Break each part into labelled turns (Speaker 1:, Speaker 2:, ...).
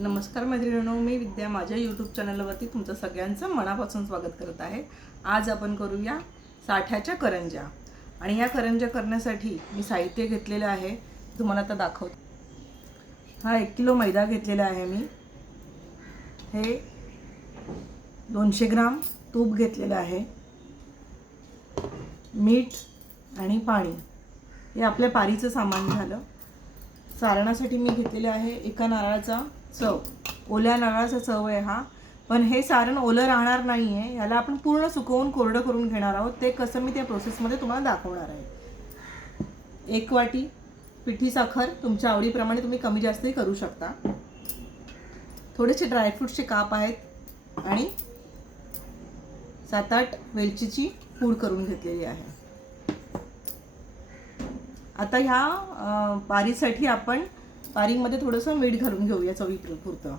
Speaker 1: नमस्कार मैत्रिणींनो मी विद्या माझ्या यूट्यूब चॅनलवरती तुमचं सगळ्यांचं मनापासून स्वागत करत आहे. आज आपण करूया साठ्याच्या करंज्या. आणि या करंज्या करण्यासाठी मी साहित्य घेतलेलं आहे. तुम्हाला आता दाखवते. हा एक किलो मैदा घेतलेला आहे मी. हे दोनशे ग्राम तूप घेतलेलं आहे. मीठ आणि पाणी. हे आपल्या पारीचं सामान झालं. सारणासाठी मी घेतलेलं आहे एका नारळाचा चव ओल्या नारळाचा चव आहे हा. पण हे सारण ओलं राहणार नाही आहे याला आपण पूर्ण सुकवून कोरडं करून घेणार आहोत. ते कसं मी त्या प्रोसेसमध्ये तुम्हाला दाखवणार आहे. एक वाटी पिठी साखर तुमच्या आवडीप्रमाणे तुम्ही कमी जास्तही करू शकता. थोडेसे ड्रायफ्रूटचे काप आहेत आणि सात आठ वेलचीची पूड करून घेतलेली आहे. आता ह्या पारीसाठी आपण पारिंगमध्ये थोडंसं मीठ घालून घेऊया चवी पुरतं.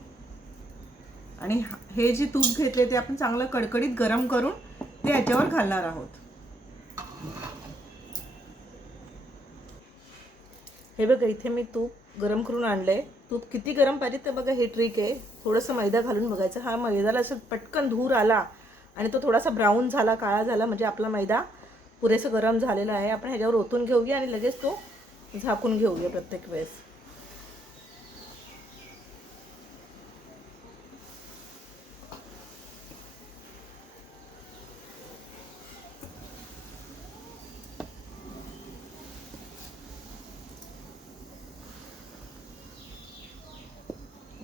Speaker 1: आणि हे जे तूप घेतले ते आपण चांगलं कडकडीत गरम करून ते याच्यावर घालणार आहोत. हे बघा इथे मी तूप गरम करून आणलंय. तूप किती गरम पाहिजे ते बघा हे ट्रिक आहे. थोडंसं मैदा घालून बघायचं. हा मैद्याला असं पटकन धूर आला आणि तो थोडासा ब्राऊन झाला काळा झाला म्हणजे आपला मैदा पुरेसं गरम झालेला आहे. आपण ह्याच्यावर ओतून घेऊया आणि लगेच तो झाकून घेऊया प्रत्येक वेळेस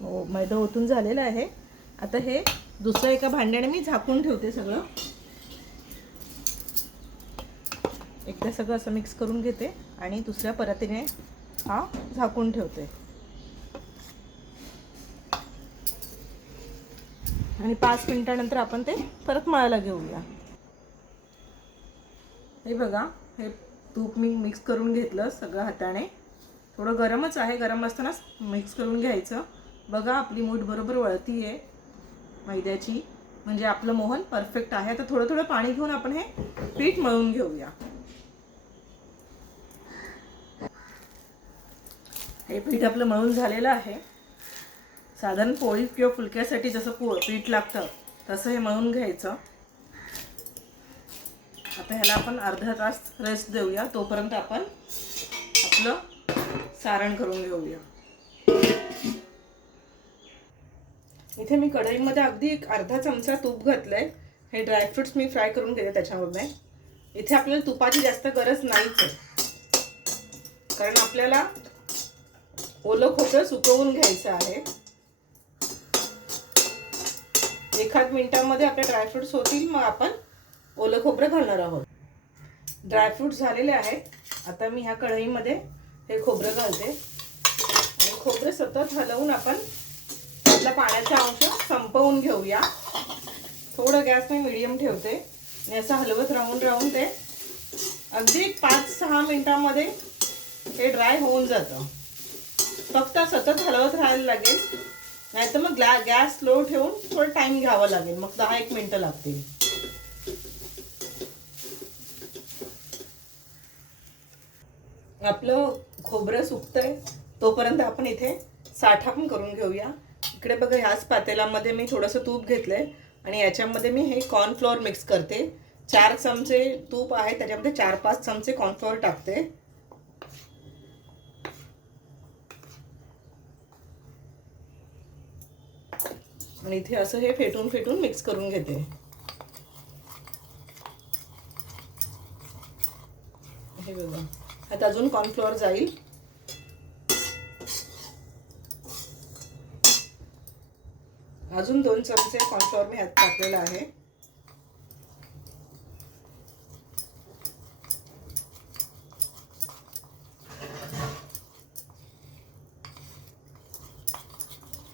Speaker 1: हो मैदा ओतून झालेला आहे. आता हे दुसऱ्या एका भांड्याने मी झाकून ठेवते सगळं. एकदा सगळं असं मिक्स करून घेते आणि दुसऱ्या परतीने हा झाकून ठेवते. आणि पाच मिनटानंतर आपण ते परत मळायला घेऊया. हे बघा हे तूप मी मिक्स करून घेतलं सगळं हाताने. थोडं गरमच आहे गरम असतानाच मिक्स करून घ्यायचं. बघा आपली मूठ बरोबर वळती आहे मैद्याची. म्हणजे आपलं मोहन परफेक्ट आहे. आता थोडं थोडं पाणी घेऊन आपण हे पीठ मळून घेऊया. हे पीठ आपलं मळून झालेलं आहे. साधारण पोळी किंवा फुलक्यासाठी जसं पो पीठ लागतं तसं हे मळून घ्यायचं. आता ह्याला आपण अर्धा तास रेस्ट देऊया. तोपर्यंत आपण आपलं सारण करून घेऊया. इथे मी कढईमध्ये अगदी एक अर्धा चमचा तूप घातलं आहे हे ड्रायफ्रुट्स मी फ्राय करून घेते त्याच्यामध्ये. इथे आपल्याला तुपाची जास्त गरज नाहीच आहे कारण आपल्याला ओलं खोबरं सुकवून घ्यायचं आहे. एखाद मिनिटामध्ये आपले ड्रायफ्रुट्स होतील मग आपण ओलं खोबरं घालणार आहोत. ड्रायफ्रुट्स झालेले आहेत. आता मी ह्या कढईमध्ये हे खोबरं घालते. आणि खोबरं सतत हलवून आपण आपला पाण्याचा अंश संपवून घेऊया. थोडं गॅस मी मिडियम ठेवते. आणि असं हलवत राहून राहून ते अगदी पाच सहा मिनिटांमध्ये हे ड्राय होऊन जातं. फक्त सतत हलवत राहायला लागेल. नाहीतर मग ग्लॅ गॅस स्लो ठेवून थोडं टाइम घ्यावा लागेल. मग दहा एक मिनटं लागतील. आपलं खोबरं सुकतंय. तोपर्यंत आपण इथे साठा पण करून घेऊया. इकडे बघा ह्याच पातेल्यामध्ये मी थोडंसं तूप घेतलंय आणि याच्यामध्ये मी हे कॉर्नफ्लोअर मिक्स करते. चार चमचे तूप आहे त्याच्यामध्ये चार पाच चमचे कॉर्नफ्लोअर टाकते. आणि इथे असं हे फेटून फेटून मिक्स करून घेते. हे बघा. आता अजून कॉर्नफ्लॉवर जाईल. अजून दोन चमचे कॉर्नफ्लॉवर मी ह्यात टाकलेला आहे.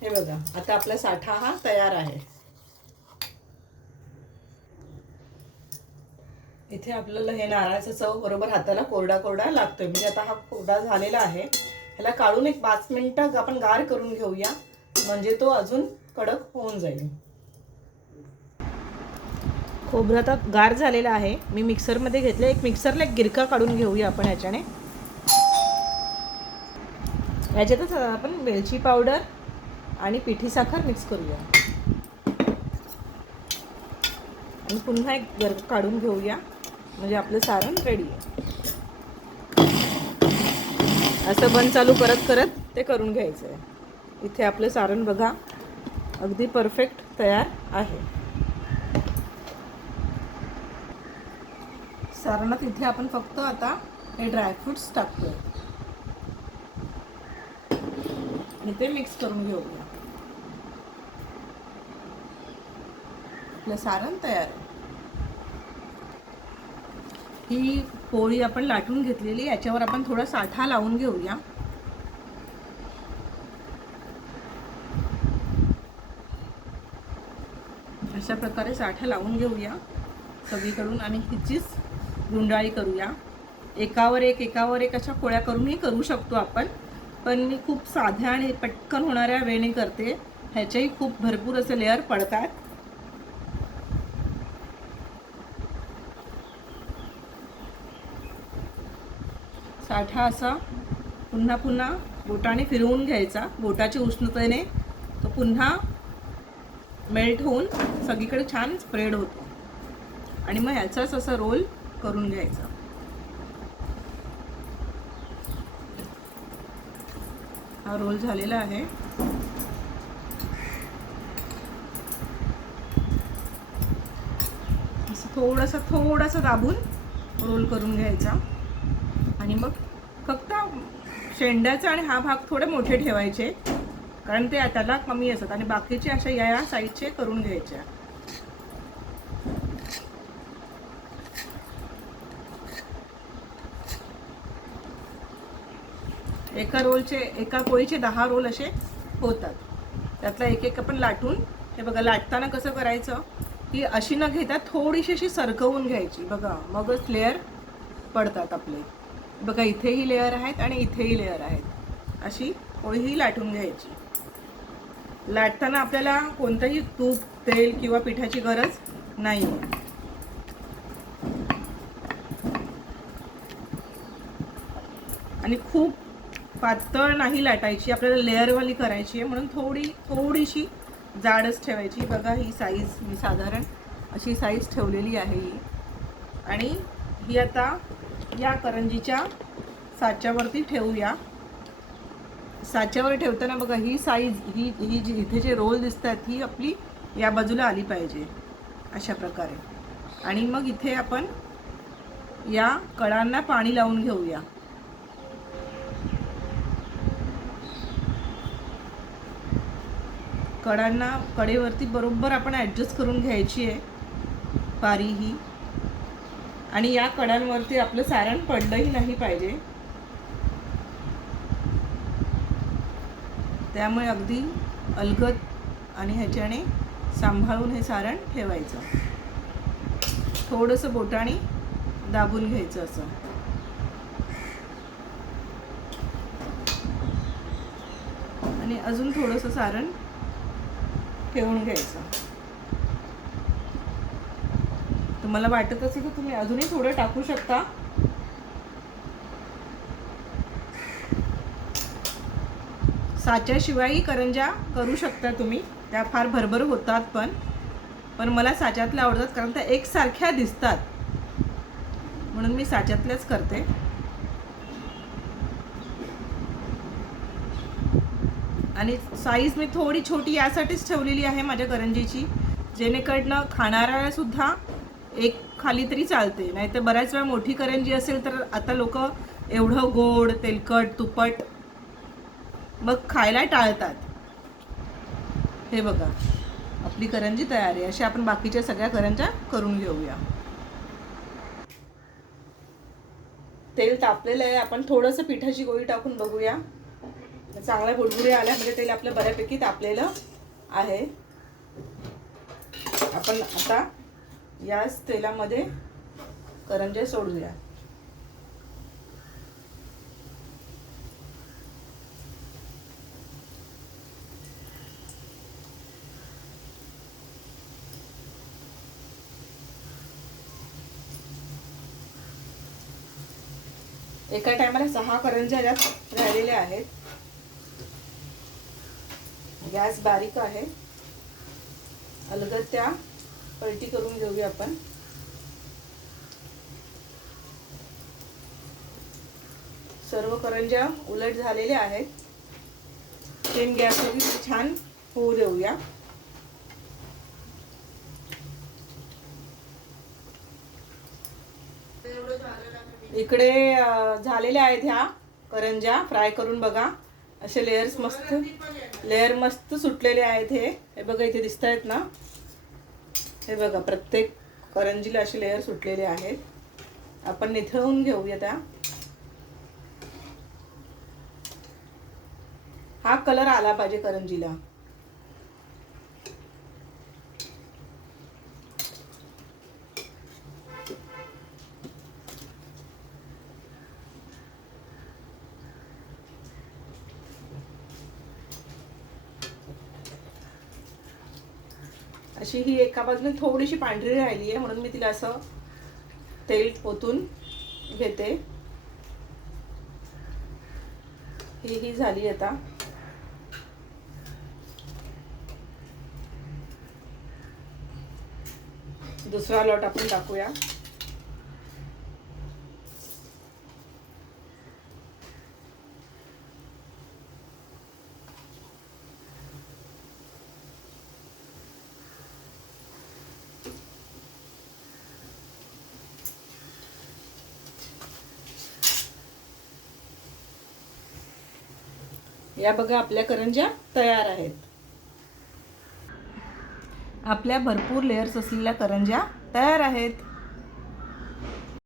Speaker 1: हे बघा आता आपला साठा हा तयार आहे. इथे आपल्याला हे नारळाचं चव बरोबर हाताला कोरडा कोरडा लागतोय. म्हणजे आता हा कोरडा झालेला आहे. ह्याला काढून एक पाच मिनिटं आपण गार करून घेऊया. म्हणजे तो अजून कडक होऊन जाईल. खोबरं आता गार झालेला आहे. मी मिक्सरमध्ये घेतलं. एक मिक्सरला एक गिरका काढून घेऊया आपण याच्याने याच्यातच आपण वेलची पावडर आणि पिठी साखर मिक्स करूया. आणि पुन्हा एक गर काढून घेऊया. म्हणजे आपलं सारण रेडी आहे. असं बंद चालू करत करत ते करून घ्यायचं आहे इथे आपलं सारण बघा. अगदी परफेक्ट तयार आहे. सारणात इथे आपण फक्त आता हे ड्रायफ्रुट्स टाकतोय. इथे मिक्स करून घेऊया. आपलं सारण तयार आहे. ही पोळी आपण लाटून घेतलेली याच्यावर आपण थोडा साठा लावून घेऊया. अशा प्रकारे साठा लावून घेऊया सगळीकडून आणि हिचीच गुंडाळी करूया. एकावर एक एकावर एक अशा पोळ्या करूनही करू शकतो आपण. पण मी खूप साध्या आणि पटकन होणाऱ्या वेळेने करते. ह्याच्याही खूप भरपूर असे लेअर पडतात. साठा असा पुन्हा पुन्हा बोटाने फिरवून घ्यायचा. बोटाच्या उष्णतेने तो पुन्हा मेल्ट होऊन सगळीकडे छान स्प्रेड होतो. आणि मग ह्याचाच असा रोल करून घ्यायचा. हा रोल झालेला आहे. असं थोडंसं थोडंसं दाबून रोल करून घ्यायचा. आणि मग फक्त शेंड्याचा आणि हा भाग थोडे मोठे ठेवायचे. कारण ते त्याला कमी असतात. आणि बाकीचे अशा या या साईजचे करून घ्यायच्या एका रोलचे एका पोळीचे दहा रोल असे होतात. त्यातला एक एक आपण लाटून हे बघा लाटताना कसं करायचं? की अशी न घेता थोडीशी अशी सरकवून घ्यायची. बघा मगच लेअर पडतात आपले. बघा इथेही लेअर आहेत आणि इथेही लेअर आहेत. अशी पोळीही लाटून घ्यायची. लाटताना आपल्याला कोणतंही तूप तेल किंवा पिठाची गरज नाही आणि खूप पातळ नाही लाटायची आपल्याला लेअरवाली करायची आहे म्हणून थोडी थोडीशी जाडच ठेवायची. बघा ही साईज मी साधारण अशी साईज ठेवलेली आहे ही. आणि ही आता या करंजीच्या साच्यावरती ठेवूया. साच्यावर ठेवताना बघा ही साईज ही ही जी इथे जे रोल दिसतात ही आपली या बाजूला आली पाहिजे अशा प्रकारे. आणि मग इथे आपण या कळांना पाणी लावून घेऊया. कडांना कडेवरती बरोबर आपण ॲडजस्ट करून घ्यायची आहे पारी ही. आणि या कडांवरती आपलं सारण पडलंही नाही पाहिजे. त्यामुळे अगदी अलगद आणि ह्याच्याने सांभाळून हे सारण ठेवायचं. थोडंसं बोटाने दाबून घ्यायचं असं. आणि अजून थोडंसं सारण ठेवून घ्यायचं. तुम्हाला वाटत असेल तर तुम्ही अजूनही थोडं टाकू शकता. साच्याशिवायही करंजा करू शकता तुम्ही. त्या फार भरभर होतात पण. पण मला साच्यातल्या आवडतात कारण त्या एकसारख्या दिसतात. म्हणून मी साच्यातल्याच करते. आणि साईज मी थोडी छोटी यासाठीच ठेवलेली आहे माझ्या करंजीची. जेणेकडनं खाणाऱ्यासुद्धा एक खाली तरी चालते. नाही तर बऱ्याच वेळा मोठी करंजी असेल तर आता लोक एवढं गोड तेलकट तुपट मग खायला टाळतात. हे बघा आपली करंजी तयार आहे. अशा आपण बाकीच्या सगळ्या करंजा करून घेऊया. तेल तापलेलं आहे. आपण थोडंसं पिठाची गोळी टाकून बघूया. चांगल्या बुडबुडे आल्या म्हणजे तेल आपलं बऱ्यापैकी तापलेलं आहे. आपण आता याच तेलामध्ये करंजे सोडूया. एका टायमाला सहा करंज्या यात राहिलेल्या आहेत. गॅस बारीक आहे. अलगद त्या पलटी करून घेऊया आपण. सर्व करंज्या उलट झालेल्या आहेत. सेम गॅसवरती छान होऊ देऊया. इकडे झालेल्या आहेत ह्या करंज्या. फ्राय करून बघा. असे लेयर्स मस्त लेअर मस्त सुटलेले आहेत हे. हे बघा इथे दिसत आहेत ना. हे बघा प्रत्येक करंजीला असे लेअर सुटलेले आहेत. आपण निथळून घेऊया त्या. हा कलर आला पाहिजे करंजीला. अशी ही एका बाजूने थोडीशी पांढरी राहिली आहे म्हणून मी तिला असं तेल ओतून घेते. ही ही झाली आता. दुसरा लॉट आपण टाकूया. या बघा आपल्या करंज्या तयार आहेत. आपल्या भरपूर लेयर्स असलेल्या करंज्या तयार आहेत.